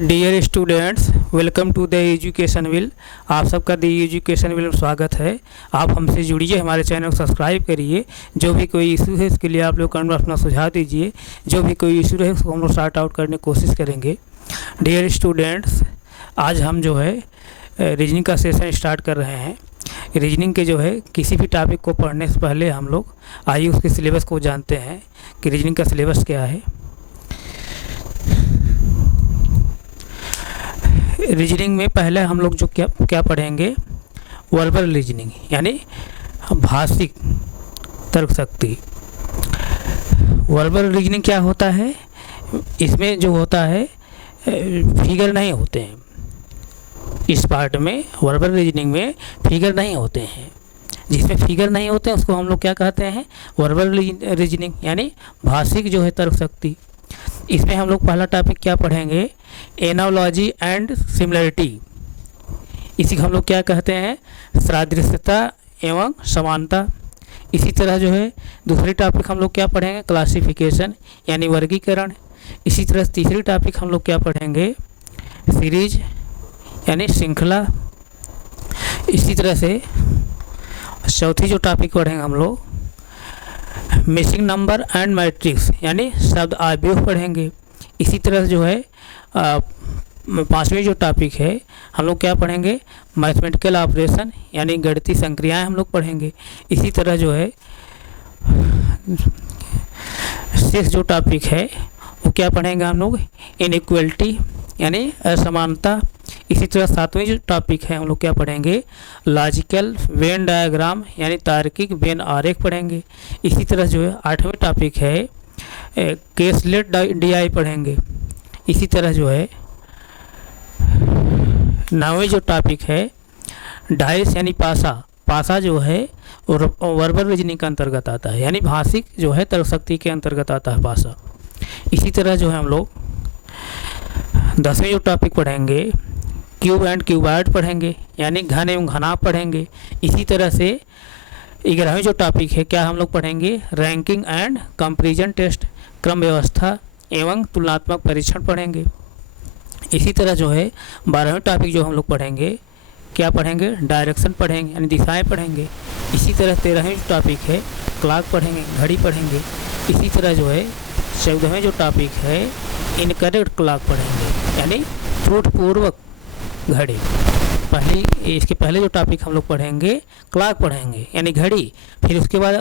Dear students, welcome to the education will. आप सबका the education will में स्वागत है। आप हमसे जुड़िए, हमारे चैनल को सब्सक्राइब करिए। जो भी कोई इशू है इसके लिए आप लोग कमेंट में अपना सुझाव दीजिए। जो भी कोई इशू है उसको हम लोग सॉर्ट आउट करने की कोशिश करेंगे। डियर स्टूडेंट्स, आज हम जो है रीजनिंग का सेशन स्टार्ट कर रहे हैं। रीजनिंग के जो है किसी भी टॉपिक को पढ़ने से पहले हम लोग आइए उसके सिलेबस को जानते हैं कि रीजनिंग का सिलेबस क्या है। रीजनिंग में पहले हम लोग जो क्या पढ़ेंगे, वर्बल रीजनिंग यानी भाषिक तर्क शक्ति। वर्बल रीजनिंग क्या होता है? इसमें जो होता है फिगर नहीं होते हैं। इस पार्ट में वर्बल रीजनिंग में फिगर नहीं होते हैं। जिसमें फिगर नहीं होते हैं उसको हम लोग क्या कहते हैं? वर्बल रीजनिंग यानी भाषिक जो है तर्क शक्ति। इसमें हम लोग पहला टॉपिक क्या पढ़ेंगे? Analogy and similarity. इसी को हम लोग क्या कहते हैं? सादृश्यता एवं समानता। इसी तरह जो है दूसरी टॉपिक हम लोग क्या पढ़ेंगे? क्लासिफिकेशन यानी वर्गीकरण। इसी तरह तीसरी टॉपिक हम लोग क्या पढ़ेंगे? सीरीज यानी श्रृंखला। इसी तरह से चौथी जो टॉपिक पढ़ेंगे हम लोग मिसिंग नंबर एंड मैट्रिक्स यानी शब्द आव्यूह पढ़ेंगे। इसी तरह जो है पांचवी जो टॉपिक है हम लोग क्या पढ़ेंगे? मैथमेटिकल ऑपरेशन यानी गणितीय संक्रियाएं हम लोग पढ़ेंगे। इसी तरह जो है सिक्स जो टॉपिक है वो क्या पढ़ेंगे हम लोग? इनइक्वलिटी यानी असमानता। इसी तरह सातवीं जो टॉपिक है हम लोग क्या पढ़ेंगे? लॉजिकल वेन डायग्राम यानी तार्किक वेन आरेख पढ़ेंगे। इसी तरह जो है आठवीं टॉपिक है केसलेट डीआई पढ़ेंगे। इसी तरह जो है नौवीं जो टॉपिक है डाइस यानी पासा। पासा जो है वर्बल रीजनिंग के अंतर्गत आता है यानी भाषिक जो है तर्क शक्ति के अंतर्गत आता है पासा। इसी तरह जो है हम लोग 10वें जो टॉपिक पढ़ेंगे क्यूब एंड क्यूबॉइड पढ़ेंगे यानी घन एवं घनाभ पढ़ेंगे। इसी तरह से 11वें जो टॉपिक है क्या हम लोग पढ़ेंगे? रैंकिंग एंड कंपैरिजन टेस्ट, क्रम व्यवस्था एवं तुलनात्मक परीक्षण पढ़ेंगे। इसी तरह जो है 12वें टॉपिक जो हम लोग पढ़ेंगे क्या पढ़ेंगे? डायरेक्शन पढ़ेंगे यानी दिशाएं पढ़ेंगे। इसी तरह 13वें जो टॉपिक है क्लॉक पढ़ेंगे, घड़ी पढ़ेंगे। इसी तरह जो है 14वें जो टॉपिक है इनकरेक्ट क्लॉक पढ़ेंगे यानी त्रुटिपूर्वक घड़ी। इसके पहले जो टॉपिक हम लोग पढ़ेंगे क्लॉक पढ़ेंगे यानी घड़ी। फिर उसके बाद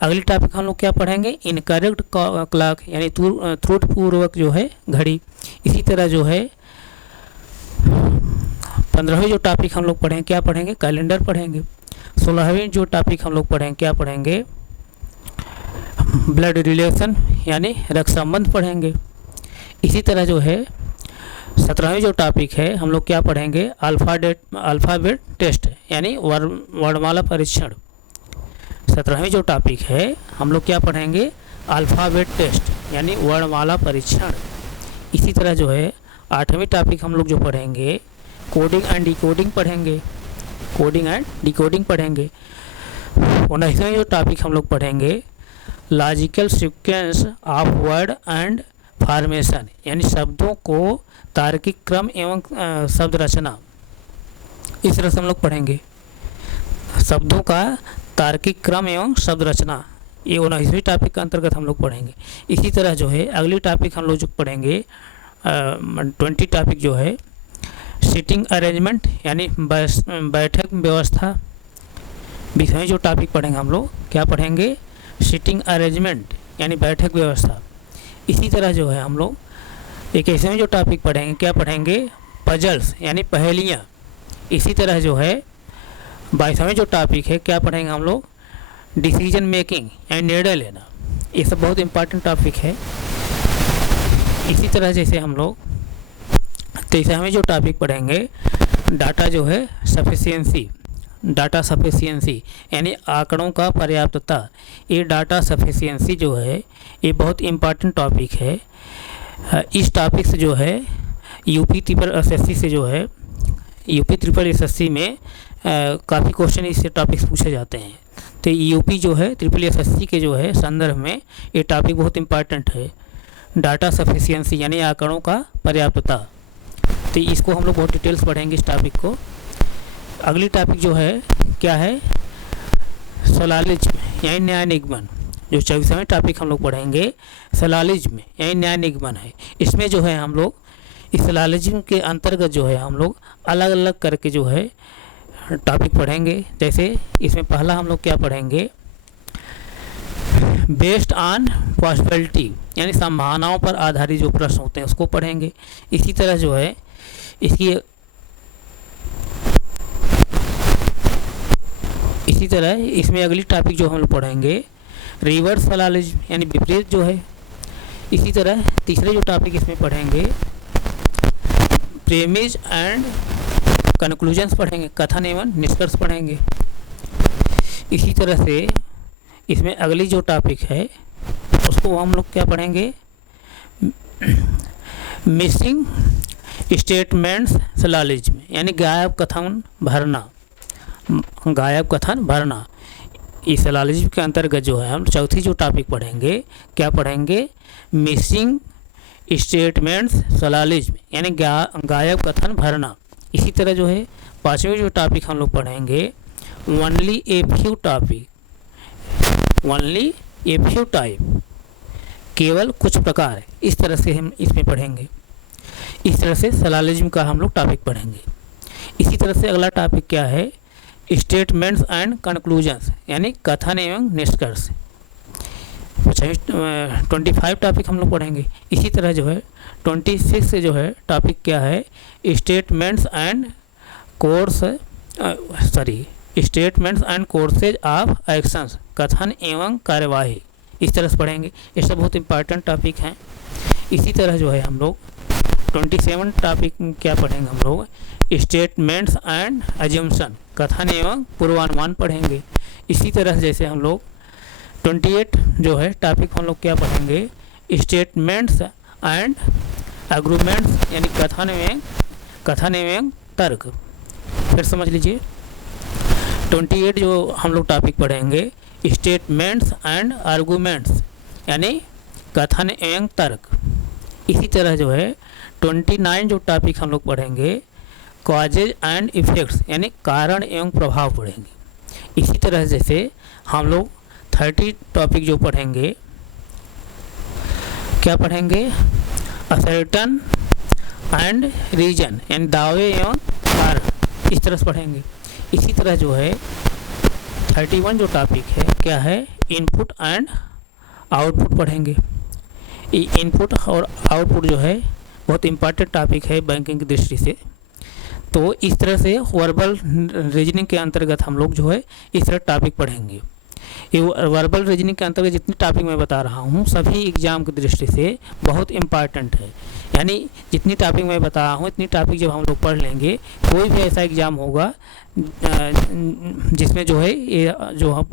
अगली टॉपिक हम लोग क्या पढ़ेंगे? इनकरेक्ट क्लॉक यानी त्रुटिपूर्वक जो है घड़ी। इसी तरह जो है 15वें जो टॉपिक हम लोग पढ़ेंगे क्या पढ़ेंगे? कैलेंडर पढ़ेंगे। 16वें जो टॉपिक हम लोग पढ़ेंगे क्या पढ़ेंगे? ब्लड रिलेशन यानी रक्त संबंध पढ़ेंगे। इसी तरह जो है 17वें जो टॉपिक है हम लोग क्या पढ़ेंगे? अल्फ़ाबेट टेस्ट यानी वर्णमाला परीक्षण। 17वें जो टॉपिक है हम लोग क्या पढ़ेंगे? अल्फ़ाबेट टेस्ट यानी वर्णमाला परीक्षण। इसी तरह जो है 8वें टॉपिक हम लोग जो पढ़ेंगे कोडिंग एंड डिकोडिंग पढ़ेंगे। कोडिंग एंड डिकोडिंग पढ़ेंगे। 19वें जो टॉपिक हम लोग पढ़ेंगे logical sequence of word and formation यानी शब्दों को तार्किक क्रम एवं शब्द रचना। इस तरह से हम लोग पढ़ेंगे शब्दों का तार्किक क्रम एवं शब्द रचना। ये 19वें टॉपिक के अंतर्गत हम लोग पढ़ेंगे। इसी तरह जो है अगली टॉपिक हम लोग जो पढ़ेंगे 20 टॉपिक जो है सीटिंग अरेंजमेंट यानी बैठक व्यवस्था। 20वें जो टॉपिक पढ़ेंगे हम लोग क्या पढ़ेंगे? सीटिंग अरेंजमेंट यानी बैठक व्यवस्था। इसी तरह जो है हम लोग 21वें जो टॉपिक पढ़ेंगे क्या पढ़ेंगे? पजल्स यानी पहेलियाँ। इसी तरह जो है 22वें जो टॉपिक है क्या पढ़ेंगे हम लोग? डिसीजन मेकिंग यानी निर्णय लेना। ये सब बहुत इंपॉर्टेंट टॉपिक है। इसी तरह जैसे हम लोग 23वें जो टॉपिक पढ़ेंगे डाटा जो है सफिशिएंसी। डाटा सफिशिएंसी यानी आंकड़ों का पर्याप्तता। ये डाटा सफिशिएंसी जो है ये बहुत इम्पॉर्टेंट टॉपिक है। इस टॉपिक से जो है यूपी ट्रिपल एसएससी से जो है यूपी ट्रिपल एसएससी में काफ़ी क्वेश्चन इससे टॉपिक्स पूछे जाते हैं। तो यूपी जो है ट्रिपल एसएससी के जो है संदर्भ में ये टॉपिक बहुत इम्पॉर्टेंट है। डाटा सफिशिएंसी यानी आंकड़ों का पर्याप्तता। तो इसको हम लोग बहुत डिटेल्स पढ़ेंगे इस टॉपिक को। अगली टॉपिक जो है क्या है, सलालिज्म यानी न्याय निगमन। जो 24वें टॉपिक हम लोग पढ़ेंगे सलालिज्म यानी न्याय निगमन है। इसमें जो है हम लोग इस सलालिज्म के अंतर्गत जो है हम लोग अलग अलग करके जो है टॉपिक पढ़ेंगे। जैसे इसमें पहला हम लोग क्या पढ़ेंगे, बेस्ड ऑन पॉसिबिलिटी यानी संभावनाओं पर आधारित जो प्रश्न होते हैं उसको पढ़ेंगे। इसी तरह जो है इसी तरह इसमें अगली टॉपिक जो हम लोग पढ़ेंगे रिवर्स सलालिज्म यानी विपरीत जो है। इसी तरह तीसरे जो टॉपिक इसमें पढ़ेंगे प्रेमिज एंड कंक्लूजन्स पढ़ेंगे, कथन एवं निष्कर्ष पढ़ेंगे। इसी तरह से इसमें अगली जो टॉपिक है उसको हम लोग क्या पढ़ेंगे, मिसिंग स्टेटमेंट्स सलालिज्म यानी गायब कथन भरना। गायब कथन भरना इस सलालिज्म के अंतर्गत जो है हम चौथी जो टॉपिक पढ़ेंगे क्या पढ़ेंगे, मिसिंग स्टेटमेंट्स सलालिज्म यानी गायब कथन भरना। इसी तरह जो है पांचवें जो टॉपिक हम लोग पढ़ेंगे only a few topic, only a few type, केवल कुछ प्रकार। इस तरह से हम इसमें पढ़ेंगे। इस तरह से सलालिज्म का हम लोग टॉपिक पढ़ेंगे। इसी तरह से अगला टॉपिक क्या है, स्टेटमेंट्स एंड कंक्लूजन्स यानी कथन एवं निष्कर्ष। 25 टॉपिक हम लोग पढ़ेंगे। इसी तरह जो है 26 से जो है टॉपिक क्या है, statements and statements and courses of actions, कथन एवं कार्यवाही। इस तरह से पढ़ेंगे। ये सब बहुत इंपॉर्टेंट टॉपिक हैं। इसी तरह जो है हम लोग 27 टॉपिक क्या पढ़ेंगे, हम लोग स्टेटमेंट्स एंड अजम्पशन, कथन एवं पूर्वानुमान पढ़ेंगे। इसी तरह जैसे हम लोग 28 जो है टॉपिक हम लोग क्या पढ़ेंगे, स्टेटमेंट्स एंड एग्रीमेंट्स यानी कथन एवं तर्क। फिर समझ लीजिए 28 जो हम लोग टॉपिक पढ़ेंगे स्टेटमेंट्स एंड आर्गूमेंट्स यानी कथन एवं तर्क। इसी तरह जो है 29 जो टॉपिक हम लोग पढ़ेंगे कॉजेज एंड इफेक्ट्स यानी कारण एवं प्रभाव पढ़ेंगे। इसी तरह जैसे हम लोग 30 टॉपिक जो पढ़ेंगे क्या पढ़ेंगे, असर्टन एंड रीजन यानी दावे एवं कारण। इस तरह से पढ़ेंगे। इसी तरह जो है 31 जो टॉपिक है क्या है, इनपुट एंड आउटपुट पढ़ेंगे। इनपुट और आउटपुट जो है बहुत इंपॉर्टेंट टॉपिक है बैंकिंग की दृष्टि से। तो इस तरह से वर्बल रीजनिंग के अंतर्गत हम लोग जो है इस तरह टॉपिक पढ़ेंगे। ये वर्बल रीजनिंग के अंतर्गत जितने टॉपिक मैं बता रहा हूँ सभी एग्जाम की दृष्टि से बहुत इंपॉर्टेंट है। यानी जितनी टॉपिक मैं बता रहा हूँ इतनी टॉपिक जब हम लोग पढ़ लेंगे, कोई भी ऐसा एग्ज़ाम होगा जिसमें जो है ये जो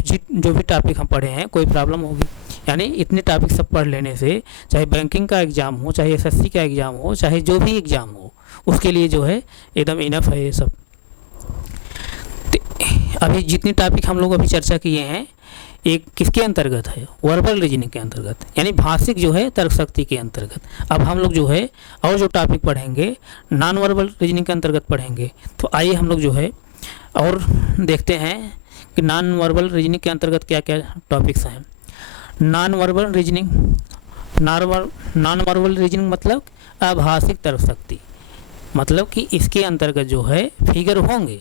भी टॉपिक हम पढ़े हैं कोई प्रॉब्लम होगी। यानी इतने टॉपिक सब पढ़ लेने से चाहे बैंकिंग का एग्ज़ाम हो, चाहे एसएससी का एग्ज़ाम हो, चाहे जो भी एग्ज़ाम हो, उसके लिए जो है एकदम इनफ है ये सब। अभी जितनी टॉपिक हम लोग अभी चर्चा किए हैं एक किसके अंतर्गत है, वर्बल रीजनिंग के अंतर्गत यानी भाषिक जो है तर्क शक्ति के अंतर्गत। अब हम लोग जो है और जो टॉपिक पढ़ेंगे नॉन वर्बल रीजनिंग के अंतर्गत पढ़ेंगे। तो आइए हम लोग जो है और देखते हैं कि नॉन वर्बल रीजनिंग के अंतर्गत क्या क्या टॉपिक्स हैं। नॉन वर्बल रीजनिंग मतलब अभाषिक तर्क शक्ति, मतलब कि इसके अंतर्गत जो है फिगर होंगे,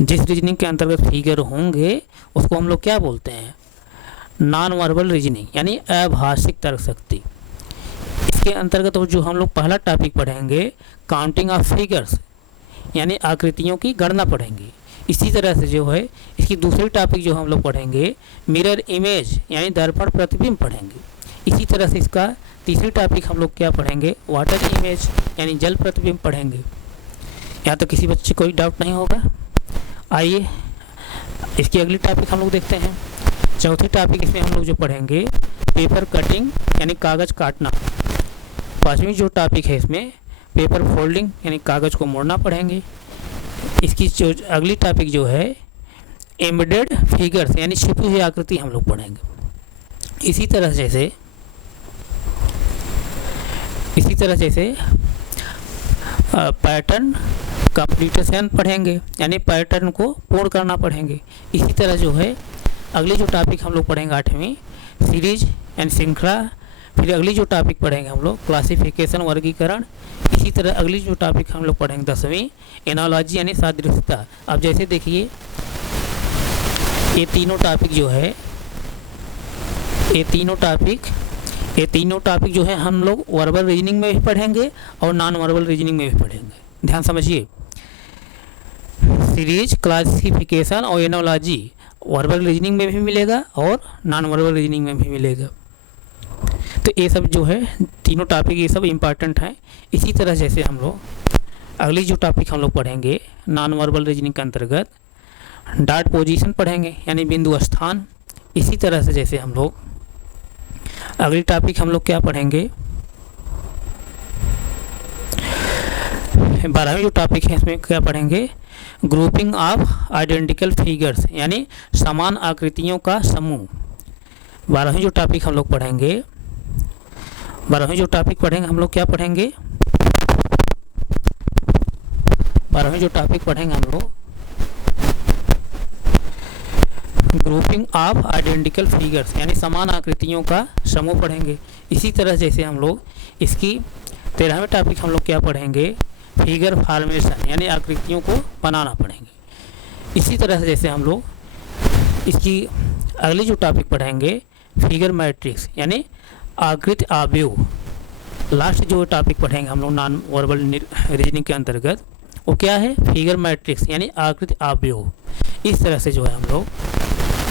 जिस रीजनिंग के अंतर्गत फिगर होंगे उसको हम लोग क्या बोलते हैं, नॉन वर्बल रीजनिंग यानी अभाषिक तर्क शक्ति। इसके अंतर्गत जो हम लोग पहला टॉपिक पढ़ेंगे काउंटिंग ऑफ फिगर्स यानी आकृतियों की गणना पढ़ेंगे। इसी तरह से जो है इसकी दूसरी टॉपिक जो हम लोग पढ़ेंगे मिरर इमेज यानी दर्पण प्रतिबिंब पढ़ेंगे। इसी तरह से इसका तीसरी टॉपिक हम लोग क्या पढ़ेंगे, वाटर इमेज यानी जल प्रतिबिंब पढ़ेंगे। यहाँ तो किसी बच्चे कोई डाउट नहीं होगा। आइए इसकी अगली टॉपिक हम लोग देखते हैं। चौथी टॉपिक इसमें हम लोग जो पढ़ेंगे पेपर कटिंग यानी कागज़ काटना। पांचवी जो टॉपिक है इसमें पेपर फोल्डिंग यानी कागज़ को मोड़ना पढ़ेंगे। इसकी जो अगली टॉपिक जो है एम्बेडेड फिगर्स यानी छिपी हुई आकृति हम लोग पढ़ेंगे। इसी तरह जैसे पैटर्न कंप्लीटेशन पढ़ेंगे, यानी पैटर्न को पूर्ण करना पढ़ेंगे। इसी तरह जो है अगली जो टॉपिक हम लोग पढ़ेंगे 8वीं सीरीज एंड श्रृंखला। फिर अगली जो टॉपिक पढ़ेंगे हम लोग क्लासिफिकेशन वर्गीकरण। इसी तरह अगली जो टॉपिक हम लोग पढ़ेंगे 10वीं एनालॉजी यानी सादृश्यता। अब जैसे देखिए ये तीनों टॉपिक जो है ये तीनों टॉपिक जो है हम लोग वर्बल रीजनिंग में भी पढ़ेंगे और नॉन वर्बल रीजनिंग में भी पढ़ेंगे। ध्यान समझिए, सीरीज, क्लासिफिकेशन और एनालॉजी वर्बल रीजनिंग में भी मिलेगा और नॉन वर्बल रीजनिंग में भी मिलेगा। तो ये सब जो है तीनों टॉपिक ये सब इम्पॉर्टेंट हैं। इसी तरह जैसे हम लोग अगली जो टॉपिक हम लोग पढ़ेंगे नॉन वर्बल रीजनिंग के अंतर्गत डॉट पोजीशन पढ़ेंगे, यानी बिंदु स्थान। इसी तरह से जैसे हम लोग अगली टॉपिक हम लोग क्या पढ़ेंगे 12वीं जो टॉपिक है इसमें क्या पढ़ेंगे ग्रुपिंग ऑफ आइडेंटिकल फिगर्स, यानी समान आकृतियों का समूह। 12वीं जो टॉपिक हम लोग पढ़ेंगे हम लोग क्या पढ़ेंगे 12वीं जो टॉपिक पढ़ेंगे हम लोग ग्रुपिंग ऑफ आइडेंटिकल फिगर्स, यानी समान आकृतियों का समूह पढ़ेंगे। इसी तरह जैसे हम लोग इसकी 13वीं टॉपिक हम लोग क्या पढ़ेंगे फिगर फॉर्मेशन, यानी आकृतियों को बनाना पढ़ेंगे। इसी तरह से जैसे हम लोग इसकी अगली जो टॉपिक पढ़ेंगे फिगर मैट्रिक्स, यानी आकृति अवयव। लास्ट जो टॉपिक पढ़ेंगे हम लोग नॉन वर्बल रीजनिंग के अंतर्गत वो क्या है फिगर मैट्रिक्स, यानी आकृति अवयव। इस तरह से जो है हम लोग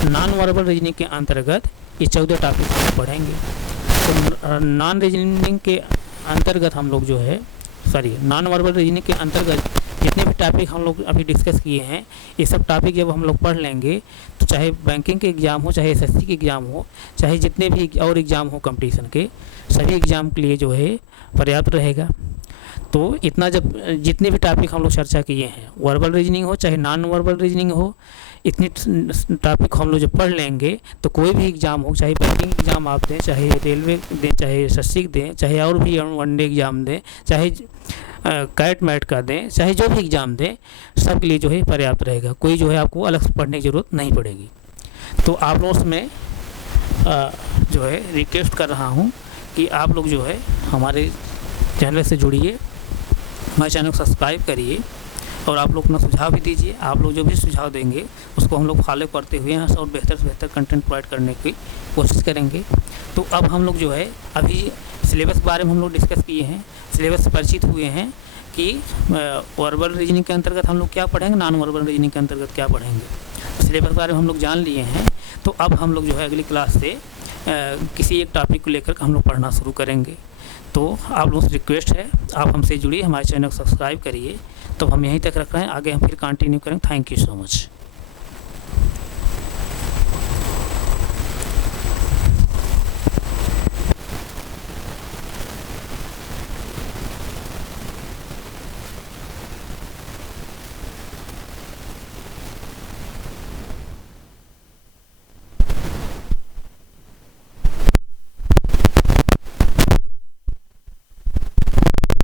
नॉन वर्बल रीजनिंग के अंतर्गत ये 14 टॉपिक पढ़ेंगे। तो नॉन रीजनिंग के अंतर्गत हम लोग जो है नॉन वर्बल रीजनिंग के अंतर्गत जितने भी टॉपिक हम लोग अभी डिस्कस किए हैं ये सब टॉपिक जब हम लोग पढ़ लेंगे तो चाहे बैंकिंग के एग्ज़ाम हो, चाहे SSC के एग्ज़ाम हो, चाहे जितने भी और एग्ज़ाम हो कंपटीशन के, सभी एग्ज़ाम के लिए जो है पर्याप्त रहेगा। तो इतना जब जितने भी टॉपिक हम लोग चर्चा किए हैं वर्बल रीजनिंग हो चाहे नॉन वर्बल रीजनिंग हो, इतनी टॉपिक हम लोग जब पढ़ लेंगे तो कोई भी एग्ज़ाम हो, चाहे बैंकिंग एग्ज़ाम आप दें, चाहे रेलवे दें, चाहे SSC दें, चाहे और भी वनडे एग्ज़ाम दें, चाहे कैट मैट का दें, चाहे जो भी एग्ज़ाम दें, सब के लिए जो है पर्याप्त रहेगा। कोई जो है आपको अलग से पढ़ने की ज़रूरत नहीं पड़ेगी। तो आप लोग में जो है रिक्वेस्ट कर रहा हूँ कि आप लोग जो है हमारे चैनल से जुड़िए, हमारे चैनल को सब्सक्राइब करिए और आप लोग अपना सुझाव भी दीजिए। आप लोग जो भी सुझाव देंगे उसको हम लोग फॉलो करते हुए यहाँ और बेहतर से बेहतर कंटेंट प्रोवाइड करने की कोशिश करेंगे। तो अब हम लोग जो है अभी सिलेबस के बारे में हम लोग डिस्कस किए हैं, सिलेबस से परिचित हुए हैं कि वर्बल रीजनिंग के अंतर्गत हम लोग क्या पढ़ेंगे, नॉन वर्बल रीजनिंग के अंतर्गत क्या पढ़ेंगे। सिलेबस के बारे में हम लोग जान लिए हैं। तो अब हम लोग जो है अगली क्लास से किसी एक टॉपिक को लेकर हम लोग पढ़ना शुरू करेंगे। तो आप लोगों से रिक्वेस्ट है आप हमसे जुड़िए, हमारे चैनल को सब्सक्राइब करिए। तो हम यहीं तक रख रहे हैं, आगे हम फिर कंटिन्यू करेंगे। Thank you so much.